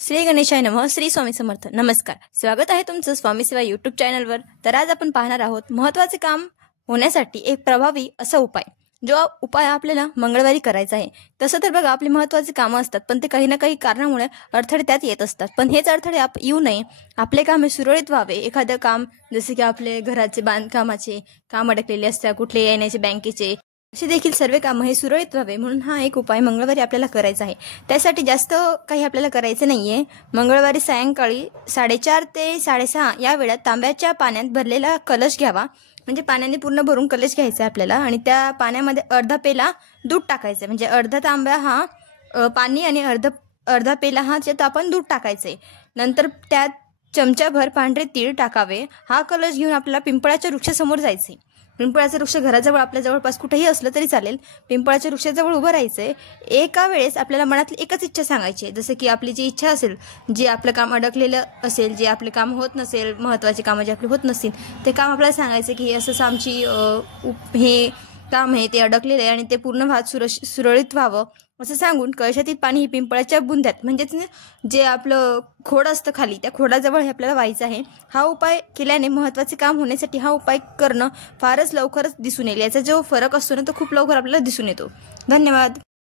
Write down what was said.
श्री गणेशाय नमः. श्री स्वामी समर्थ. नमस्कार, स्वागत आहे तुमचं स्वामी सेवा यूट्यूब चॅनलवर. तर आज आपण पाहणार आहोत महत्त्वाचे काम होण्यासाठी एक प्रभावी असा उपाय, जो उपाय आपल्याला मंगळवारी करायचा आहे. तसं तर बघा, आपली महत्त्वाची कामं असतात, पण ते काही ना काही कारणामुळे अडथळे त्यात येत असतात. पण हेच अडथळे येऊ नये, आपले कामे सुरळीत व्हावे. एखादं काम जसे की आपले घराचे बांधकामाचे काम अडकलेले असतात, कुठले येण्याचे बँकेचे, असे देखील सर्व कामं हे सुरळीत व्हावे म्हणून हा एक उपाय मंगळवारी आपल्याला करायचा आहे. त्यासाठी जास्त काही आपल्याला करायचं नाहीये. मंगळवारी सायंकाळी 4:30 ते 6:30 या वेळात तांब्याच्या पाण्यात भरलेला कलश घ्यावा. म्हणजे पाण्याने पूर्ण भरून कलश घ्यायचा आपल्याला, आणि त्या पाण्यामध्ये अर्धा पेला दूध टाकायचं. म्हणजे अर्धा तांब्या हा पाणी आणि अर्धा पेला हा ज्यात आपण दूध टाकायचंय. नंतर त्यात चमचाभर पांढरे तीळ टाकावे. हा कलश घेऊन आपल्याला पिंपळाच्या वृक्षासमोर जायचे. पिंपळाचं वृक्ष घराजवळ आपल्या जवळपास कुठेही असलं तरी चालेल. पिंपळाच्या वृक्षाजवळ उभं राहायचंय. एका वेळेस आपल्याला मनातली एकच इच्छा सांगायची आहे. जसं की आपली जी इच्छा असेल, जे आपलं काम अडकलेलं असेल, जे आपले काम होत नसेल, महत्त्वाचे कामं जे आपले होत नसतील, ते काम आपल्याला सांगायचं की असं आमची हे काम आहे, ते अडकलेलं आहे आणि ते पूर्ण सुरळीत व्हावं असं सांगून कळशातील पाणी ही पिंपळाच्या बुंद्यात, म्हणजेच जे आपलं खोड असतं खाली, त्या खोडाजवळ हे आपल्याला व्हायचं आहे. हा उपाय केल्याने महत्त्वाचे काम होण्यासाठी हा उपाय करणं फारच लवकरच दिसून येईल. याचा जो फरक असतो ना, तो खूप लवकर आपल्याला दिसून येतो. धन्यवाद.